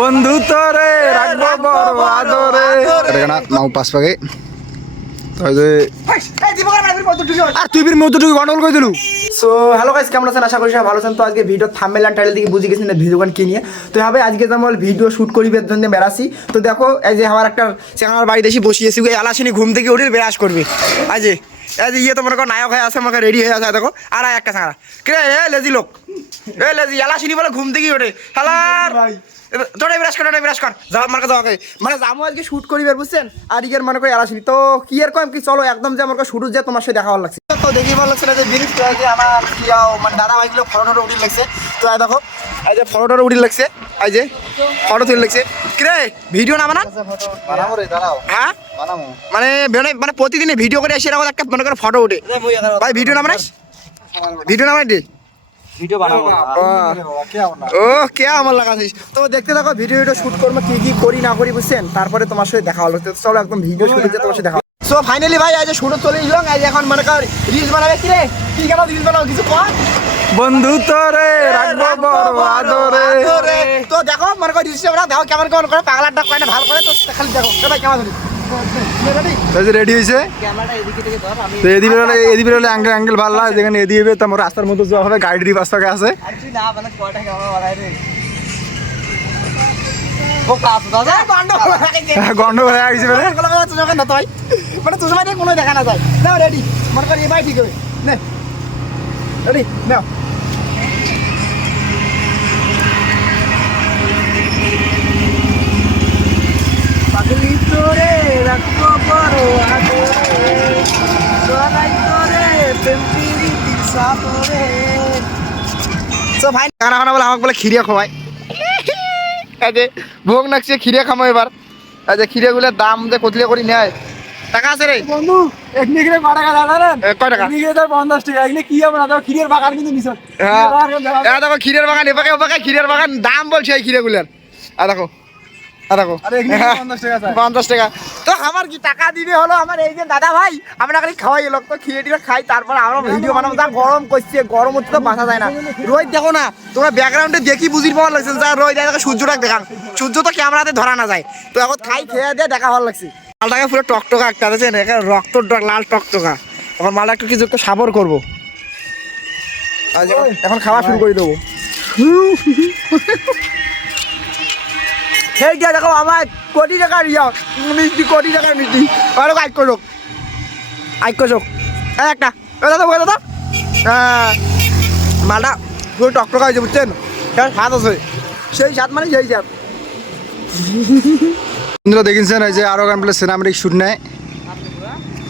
বন্ধু তোরে রাখবো বড় আদরে রেগানা নাও পাস পাগে তো যে আর তুই বির মধ্যে ঢুকে গন্ডগোল করে দিলু। সো হ্যালো গাইস, কেমন আছেন? আশা করি সবাই ভালো আছেন। তো আজকে ভিডিও থাম্বনেল আর টাইটেল দেখে বুঝে গেছেন না ভিডিও গান কি নিয়ে। তো হবে আজকে তো আমরা ভিডিও শুট করিবার জন্য বেরাসি। তো দেখো এই যে আমার একটা চ্যানেল বাড়ি দেশি বসিয়েছি, ওই আলাসিনি ঘুম থেকে উঠে বেরাস করবে। আজ ইয়ে তো মনে করো নায়ক হয়ে আছে, আমাকে রেডি হয়ে আছে। দেখো আর একটা সাঁড়া কে লেজি লোক, এ লেজি আলাসিনি বলে ঘুম থেকে ওঠে হালার তোরে বিরাজ কর যাও মার্কা যাও মানে যাবো আজকে শুট করি বের বুঝছেন। আর ইয়ের মনে করি আলাসিনি তো কি আর কম কি চলো একদম যে আমার শুট যে তোমার সাথে দেখা ভালো লাগছে। তো দেখি ভালো লাগছে যে ব্রিজ যে আমার মানে দাদা ভাইগুলো ফটোটা উঠে লাগছে। তো দেখো এই যে ফটোটা উঠে লাগছে, এই যে ফটো তুলে লাগছে। কিরে ভিডিও না বানা হ্যাঁ মানে মানে প্রতিদিনে ভিডিও করে এসে এরকম একটা মনে করো ফটো উঠে ভাই ভিডিও না বানাস ভিডিও না বানাই ভিডিও বানাবো ও কে আমার লাগাছিস। তো দেখতে থাকো ভিডিওটা শুট করবো কি কি করি না করি বুঝছেন, তারপরে তোমার সাথে দেখা হলো। চলো একদম ভিডিও শুট হচ্ছে তোমার সাথে দেখা। সো ফাইনালি ভাই আজ শুট চলে এলাম। আজ এখন মনে কর রিলস বানাবে। কি রে কি কেন রিলস বানাবো কিছু কর বন্ধু তোরে রাখবো বড় আদরে। তো দেখো মনে কর রিলস বানাও, দেখো কেমন কেমন করে পাগলাটা কয় না ভালো করে। তো খালি দেখো ভাই কেমন রেডি হয়েছে। তো এদিকে হলে অ্যাঙ্গেল ভালো লাগে, যেখানে এদিকে তোমার রাস্তার মধ্যে যাওয়া হবে, গাড়ি রাস্তাকে আছে গন্ডগোল হয়ে গেছে মানে তোর সময় কোনো দেখা না যায় না। রেডি মনে করি এবার ঠিক হবে নে রেডি নাও। পাগলি তোরে রাখবো বড় আদরে সোনাই তোরে প্রেমপিরি সাতরে। সো ভাই খানা খানা বলে আমাকে বলে খিরিয়া খোয়াই। আজে ভোগ নাকছে খিরিয়া খামো এবার। আজে খিরিয়াগুলোর দাম যে কতলে করে নেয় টাকা আছে রে বন্ধু। একনি করে কয় টাকা জানেন? কয় টাকা? একনি করে 50 টাকা। একনি কি হবে না, দেখো খিরিয়ার বাগান কিন্তু নিছন। হ্যাঁ দেখো খিরিয়ার বাগান এপাকে ওপাকে খিরিয়ার বাগান দাম বলছে এই খিরিয়াগুলোর। আর দেখো দেখো 50 টাকা। তো আমার কি টাকা দিবে হলো আমার এই যে দাদা ভাই, আমরা খালি খাওয়াই লোক তো খেয়ে টিয়ে খাই, তারপর আমরা ভিডিও বানাবো। যা গরম করছে, গরম হচ্ছে তো বাঁচা যায় না। রোদ দেখো না তোমরা ব্যাকগ্রাউন্ডে দেখি বুঝির পাওয়ার লাগছে যা রোদ দেখো সূর্যটা দেখান, সূর্য তো ক্যামেরাতে ধরা না যায়। তো এখন খাই খেয়ে দিয়ে দেখা ভালো লাগছে। মালটাকে পুরো টকটকা একটা আছে রক্ত লাল টকটকা। এখন মালটা একটু কিছু একটু সাবর করবো। এখন খাওয়া শুরু করে দেবো। সেই যে দেখো আমার কোটি টাকার মিষ্টি, কোটি টাকার মিষ্টি আইক চোখ একটা দাদা বলে দাদা মালটা পুরো টকটকা হয়েছে বুঝছেন। স্বাদ আছে সেই স্বাদ মানে সেই স্বাদ। বন্ধুরা দেখেছেন এই যে আরো গান প্লে সিনেমাটিক শুট নেয়।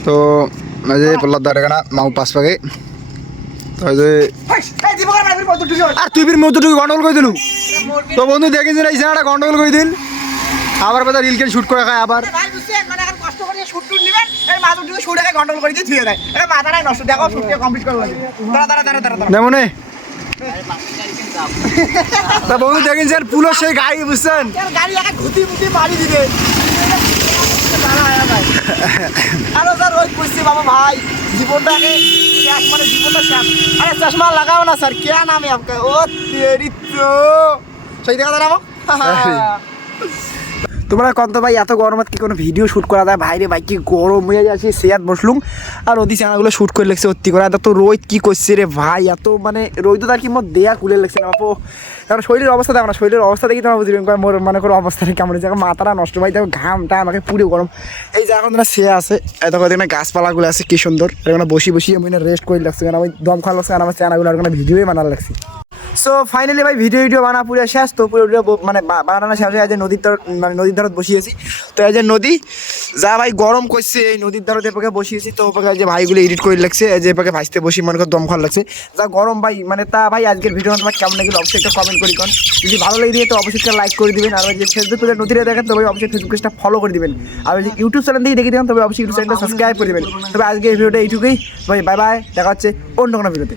তো এই যে পল্লাদার গানা মাউ পাস পাগে তো এই যে আর তুই বির মধ্যে ঢুকে গন্ডগোল করে দিলু। তো বন্ধু দেখেছেন এই সিনেমাটা গন্ডগোল করে দিন আবার কথা রিল কেন শুট করে খায় আবার কষ্ট করে শুট টুট নেবেন এই মাথা ঢুকে শুট একা গন্ডগোল করে দিয়ে ধুয়ে দেয়। এটা মাথাটাই নষ্ট। দেখো শুট কমপ্লিট করা লাগে দাঁড়া নেমনে। তা বন্ধু দেখেছেন পুরো সেই গাড়ি বুঝছেন, গাড়ি একা ঘুতি মুতি মারি দিবে। আরে স্যার ওই বুঝছি বাবা ভাই জীবনটাকে শেষ মানে জীবনটা শেষ। আরে চশমা লাগাও না স্যার কে নামে আপকে ও তেরি তো সেই দেখা দাঁড়াবো। তোমরা কত ভাই এত গরমত কি কোনো ভিডিও শুট করা যায়? ভাইরে ভাই কি গরম হয়ে যাচ্ছে। সেয়াত বসলুম আর ওদি চ্যানেলগুলো শুট করে লেগছে সত্যি করে। এত রোদ কি করছে রে ভাই, এত মানে রোদ তার কি মোট দেয়া কুলে লেগছে না বাপু। কারণ শরীরের অবস্থা দেখো না, শরীরের অবস্থা দেখি তোমার বুঝলি মোর মনে করো অবস্থাটা কেমন হয়েছে। মাথাটা নষ্ট ভাই, দেখো ঘামটা আমাকে পুরো গরম। এই যে এখন তোমরা সে আছে দেখো এখানে গাছপালাগুলো আছে কি সুন্দর। এখানে বসি আমি রেস্ট করে লাগছে, কারণ আমি দম খাওয়া লাগছে আর আমার চ্যানেলগুলো আর ভিডিওই বানার লাগছে। সো ফাইনালি ভাই ভিডিও বানা পুরো শেষ। তো পুরো মানে বানানো শেষ হয়ে নদীর ধার মানে নদীর ধারত বসিয়েছি। তো এই যে নদী যা ভাই গরম করছে এই নদীর ধারত এপাকে বসিয়েছি। তো ওপাকে যে ভাইগুলো এডিট করে লাগছে যে এপাকে ভাজতে বসি মনে করে দম খাওয়ার লাগছে যা গরম ভাই। মানে তা ভাই আজকের ভিডিও তোমার কেমন লাগলো অবশ্যই একটা কমেন্ট করি। কোন যদি ভালো লাগে দিয়ে তো অবশ্যই একটা লাইক করে দিবেন। আর যে ফেসবুক পেজে নদীরে দেখেন তবে অবশ্যই ফেসবুক পেজটা ফলো করে দিবেন। আর যে ইউটিউব চ্যানেল দিয়ে দেখে দেবেন তবে অবশ্যই ইউটিউব চ্যানেলটা সাবস্ক্রাইব করে দিবেন। তবে আজকে এই ভিডিওটা এইটুকুই ভাই, বাই বাই, দেখা হচ্ছে অন্য কোনো ভিডিওতে।